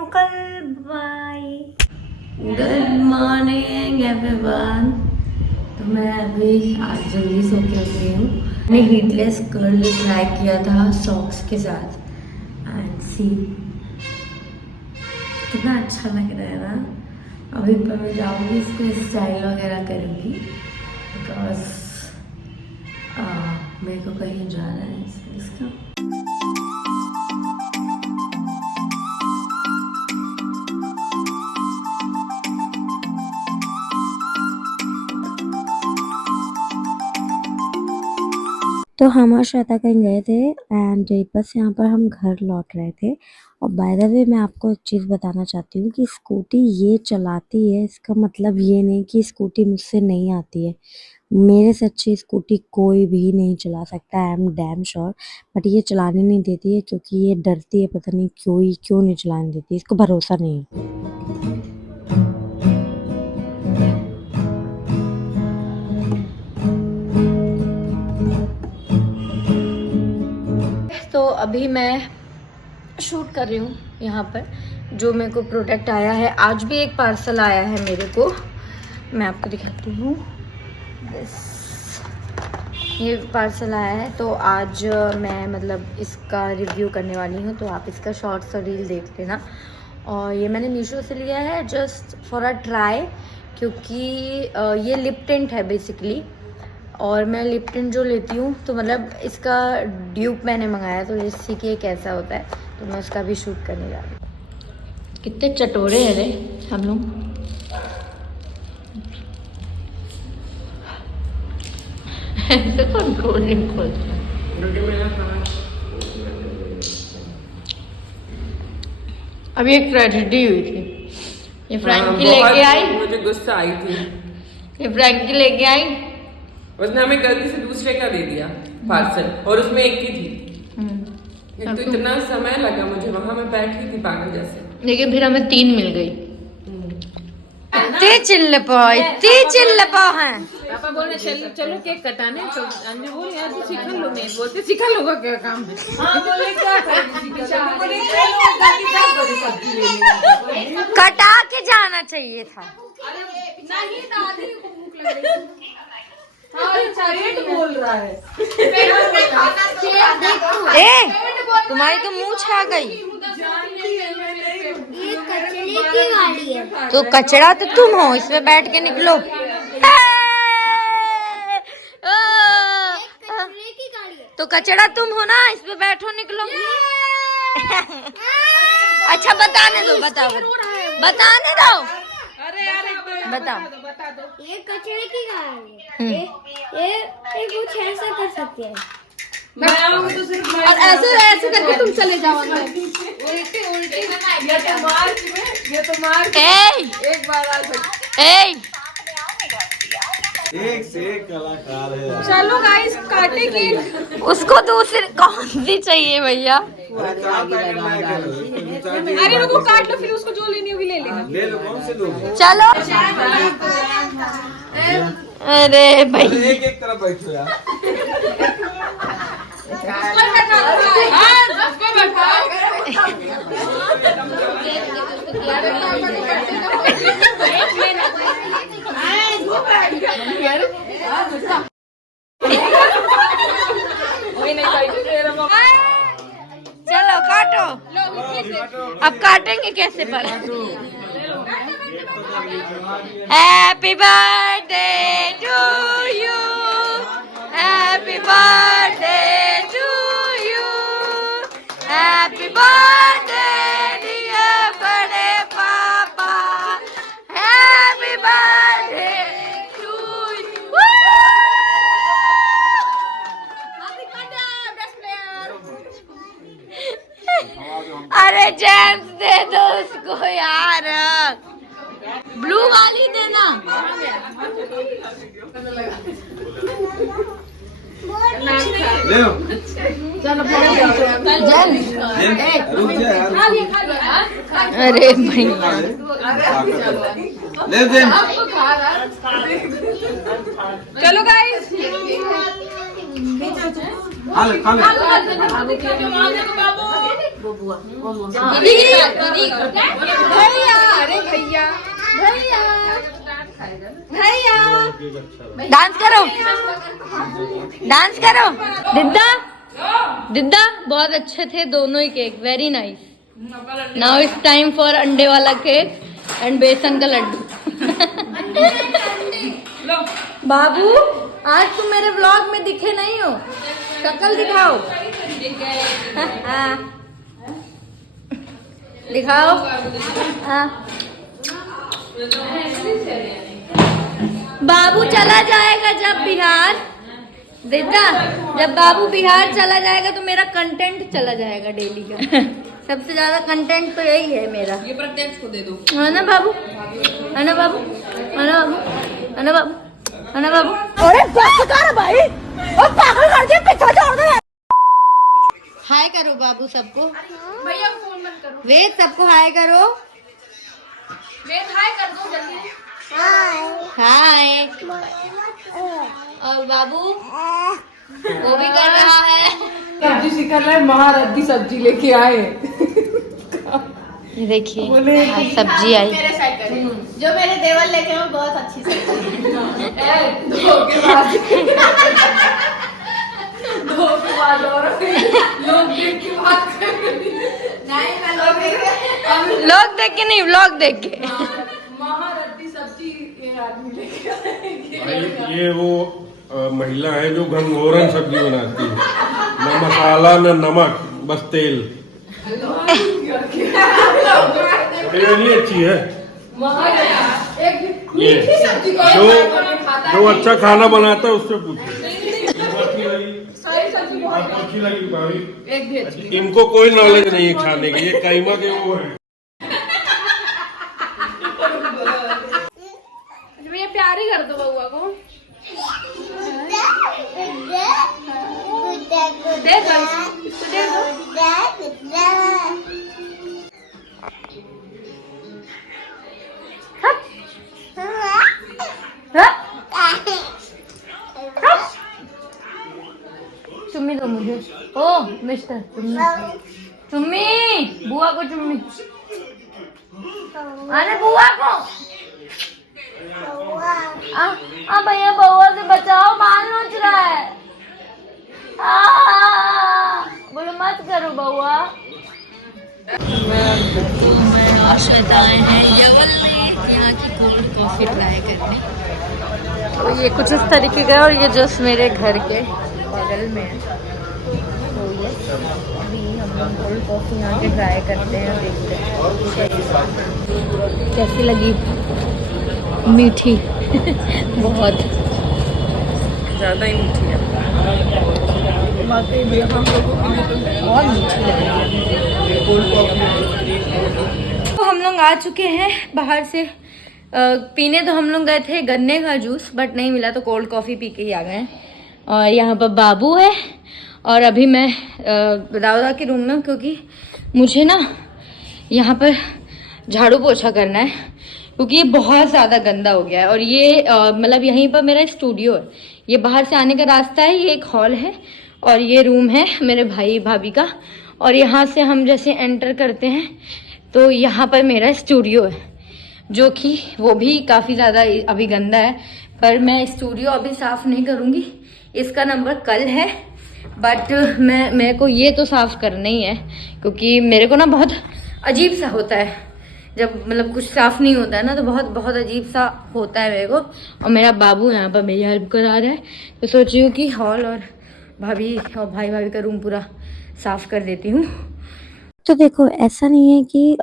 हूँ कल। Bye. Good morning everyone. तो मैं अभी आज जल्दी सो के उठ गई हूँ। मैंने हीटलेस कर्ल ट्राई किया था सॉक्स के साथ एंड सी कितना अच्छा लग रहा है ना। अभी पर मैं जाऊँगी इसको स्टाइल वगैरह करूँगी बिकॉज मेरे को कहीं जाना है इसका। तो हम और श्वेता कहीं गए थे एंड बस यहाँ पर हम घर लौट रहे थे। और बाय द वे मैं आपको एक चीज़ बताना चाहती हूँ कि स्कूटी ये चलाती है इसका मतलब ये नहीं कि स्कूटी मुझसे नहीं आती है। मेरे से अच्छी स्कूटी कोई भी नहीं चला सकता, I am damn sure. But ये चलाने नहीं देती है क्योंकि ये डरती है, पता नहीं क्यों नहीं चलाने देती, इसको भरोसा नहीं है। तो अभी मैं शूट कर रही हूँ यहाँ पर जो मेरे को प्रोडक्ट आया है। आज भी एक पार्सल आया है मेरे को, मैं आपको दिखाती हूँ। ये पार्सल आया है तो आज मैं मतलब इसका रिव्यू करने वाली हूँ, तो आप इसका शॉर्ट्स और रील देख लेना। और ये मैंने मीशो से लिया है जस्ट फॉर अ ट्राई, क्योंकि ये लिप टिंट है बेसिकली। और मैं लिप टिंट जो लेती हूँ तो मतलब इसका ड्यूप मैंने मंगाया, तो इससे कि कैसा होता है तो मैं उसका भी शूट करने जा रही हूँ। कितने चटोरे हैं रे हम लोग। कंट्रोल नहीं खोलता। अभी एक ट्रेजेडी हुई थी, ये फ्रैंकी लेके आई, मुझे गुस्सा आई थी। ये फ्रैंकी लेके आई, उसने हमें गलती से दूसरे का दे दिया पार्सल और उसमें एक ही थी। तो इतना समय लगा मुझे, वहां मैं बैठी थी पागल जैसे, लेकिन फिर हमें 3 मिल गई। इतने चिल्लपो हैं। पापा बोल रहे चलो केक कटाने, तो अंजू बोल यार तू सिखा लो, नहीं बोलते सिखा लोगा क्या काम है। बोले क्या कटा के जाना चाहिए था। नहीं दादी को भूख लग रही थी। बोल रहा है तुम्हारी तो मुंह छा गई। ये कचरे की गाड़ी है। तो कचरा तो तुम हो, इसमें बैठ के निकलो। कचरे की गाड़ी है। तो कचरा तुम हो ना, इसमें बैठो निकलो। अच्छा बताने दो, बताने दो। बताओ। ये कचरे की गाड़ी है। ये कुछ ऐसा कर सकते हैं। और ऐसे करके तुम चले जाओ अंदर। उल्टी ये तो मार्च एक बार आ सकते। एक से एक कलाकार है। चलो गाइस काटेगी। उसको दूसरी कौन सी चाहिए भैया? अरे रुको काट लो, फिर उसको जो लेनी होगी ले लेना। ले लो, कौन से लोग? चलो। अरे भाई एक एक तरफ बैठो यार। चलो काटो। अब काटेंगे कैसे पर? Happy birthday to you, happy birthday to you, happy birthday dear बड़े पापा, हैप्पी बर्थडे टू यू। अरे जेम्स दे दो उसको यार, ब्लू वाली देना। ले लो। रुक जा यार। अरे भाई ले दे। चलो गाइस डांस करो, डांस करो। दिद्दा, दिद्दा बहुत अच्छे थे दोनों ही cake, very nice. Now it's time for अंडे वाला केक एंड बेसन का लड्डू। बाबू आज तुम मेरे व्लॉग में दिखे नहीं हो, शक्ल दिखाओ। दिखाओ। बाबू चला जाएगा जब बिहार, दिद्दा जब बाबू बिहार चला जाएगा तो मेरा कंटेंट चला जाएगा डेली का। सबसे ज्यादा कंटेंट तो यही है मेरा। ये प्रत्यक्ष को दे दो। है ना बाबू, है ना बाबू, है ना बाबू, है ना बाबू, है ना बाबू। अरे भाई, और पागल कर दिया, पीछा छोड़ दे। हाय करो बाबू सबको। भैया फोन मत करो। वेद सबको हाय करो। वेद हाय कर दो जल्दी। हाय। और बाबू वो भी कर रहा है। सब्जी सिखा रहा है, महारथी सब्जी लेके आए। ये देखिए आज सब्जी आई। मेरे साइड करिए। जो मेरे देवर लेके आए बहुत अच्छी सब्जी। धोखेबाज और लोग देख के बात कर रहे हैं। नहीं मैं लोग लोग देख के नहीं, व्लॉग देख के। महारथी सब्जी ये आदमी लेके आए। भाई ये वो महिला है जो घंघोरन सब्जी बनाती है, न मसाला न नमक, बस तेल। ये नहीं अच्छी है ये, जो अच्छा खाना बनाता है उससे पूछो। आपको अच्छी लगी भाई? इनको कोई नॉलेज नहीं है खाने की, ये काइमा के वो है। ये प्यार ही कर दो बउआ को। दे दो इसको, दे दो। चुम्मी दो मुझे। ओ मिस्टर चुम्मी, चुम्मी बुआ को चुम्मी। अरे बुआ को। भैया बउआ से बचाओ, बाल नोच रहा है। बोलो मत करो बउआ। श्वेताएं हैं यवल में यहाँ की कोल्ड कॉफी ट्राई करने। तो ये कुछ इस तरीके का है और ये जस्ट मेरे घर के बगल में है। तो ये अभी हम लोग कोल्ड कॉफी यहाँ के ट्राई करते हैं, देखते हैं कैसी लगी। मीठी बहुत ज्यादा ही मीठी है। बहुत मीठी लगी। तो हम लोग आ चुके हैं बाहर से। पीने तो हम लोग गए थे गन्ने का जूस, बट नहीं मिला तो कोल्ड कॉफ़ी पी के ही आ गए हैं। और यहाँ पर बाबू है और अभी मैं दाऊदा के रूम में, क्योंकि मुझे ना यहाँ पर झाड़ू पोछा करना है, क्योंकि ये बहुत ज़्यादा गंदा हो गया है। और ये मतलब यहीं पर मेरा स्टूडियो है, ये बाहर से आने का रास्ता है, ये एक हॉल है और ये रूम है मेरे भाई भाभी का। और यहाँ से हम जैसे एंटर करते हैं तो यहाँ पर मेरा स्टूडियो है, जो कि वो भी काफ़ी ज़्यादा अभी गंदा है। पर मैं स्टूडियो अभी साफ़ नहीं करूँगी, इसका नंबर कल है। बट मेरे को ये तो साफ़ करना ही है, क्योंकि मेरे को ना बहुत अजीब सा होता है जब मतलब कुछ साफ़ नहीं होता है ना, तो बहुत बहुत अजीब सा होता है मेरे को। और मेरा बाबू यहाँ पर मेरी हेल्प करा रहा है, तो सोच रही हूँ कि हॉल और भाभी और भाई भाभी का रूम पूरा साफ़ कर देती हूँ। तो देखो ऐसा नहीं है कि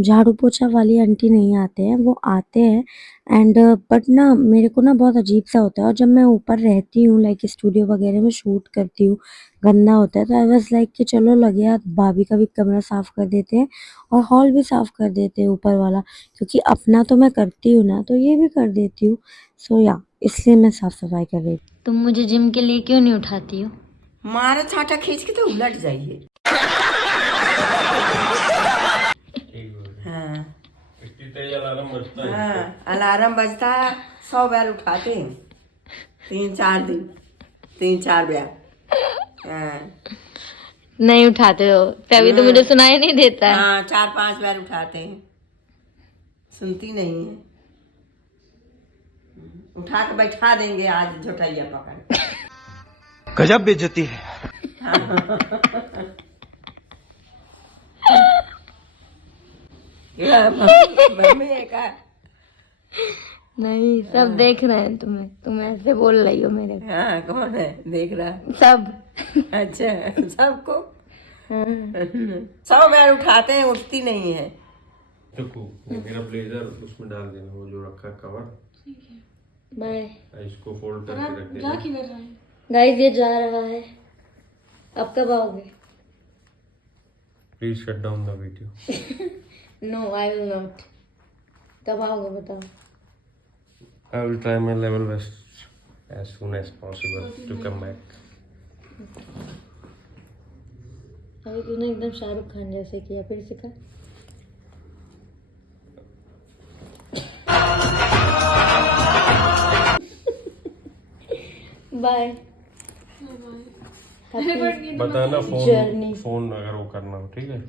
झाड़ू पोछा वाली आंटी नहीं आते हैं, वो आते हैं एंड बट ना मेरे को ना बहुत अजीब सा होता है। और जब मैं ऊपर रहती हूँ लाइक स्टूडियो वगैरह में शूट करती हूँ, गंदा होता है, तो आई वाज लाइक कि चलो लगे यार भाभी का भी कमरा साफ कर देते हैं और हॉल भी साफ कर देते हैं ऊपर वाला, क्योंकि अपना तो मैं करती हूँ ना, तो ये भी कर देती हूँ। सो या इसलिए मैं साफ सफाई कर रही हूँ। तुम मुझे जिम के लिए क्यों नहीं उठाती हो? मारा छाटा खींच के तो उलट जाइए। हाँ तेज अलार्म बजता है। हाँ, अलार्म बजता 100 बार उठाते हैं, 3-4 दिन, 3-4 बार। हाँ, नहीं उठाते हो तभी तो मुझे सुनाई नहीं देता है। हाँ 4-5 बार उठाते हैं, सुनती नहीं है। उठा के बैठा देंगे आज झोटैया पकड़। गजब बेइज्जती है। मम्मी का नहीं सब देख रहे हैं तुम्हें, तुम ऐसे बोल रही हो मेरे को। हाँ कौन है देख रहा? सब अच्छा सबको 100 बार उठाते हैं, उठती नहीं है। देखो मेरा ब्लेजर उसमें डाल देना, वो जो रखा कवर, बाय इसको फोल्ड करके रख देना। गाइस ये जा रहा है, अब कब आओगे? Please shut down the video. No I will not. कब आओगे बताओ? I will try my level best as soon as possible to come back. अभी तूने एकदम शाहरुख खान जैसे किया, फिर सिखा। बाय। बताना Journey. फोन अगर वो करना हो, ठीक है?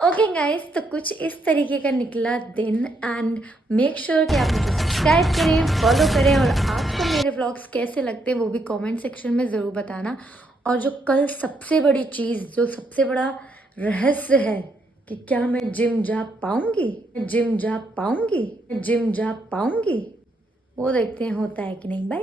ओके गाइस, तो कुछ इस तरीके का निकला दिन एंड मेक श्योर कि आप मुझे सब्सक्राइब करें, फॉलो करें और आपको मेरे व्लॉग्स कैसे लगते हैं वो भी कमेंट सेक्शन में ज़रूर बताना। और जो कल सबसे बड़ी चीज़, जो सबसे बड़ा रहस्य है कि क्या मैं जिम जा पाऊँगी, वो देखते हैं होता है कि नहीं। बाय।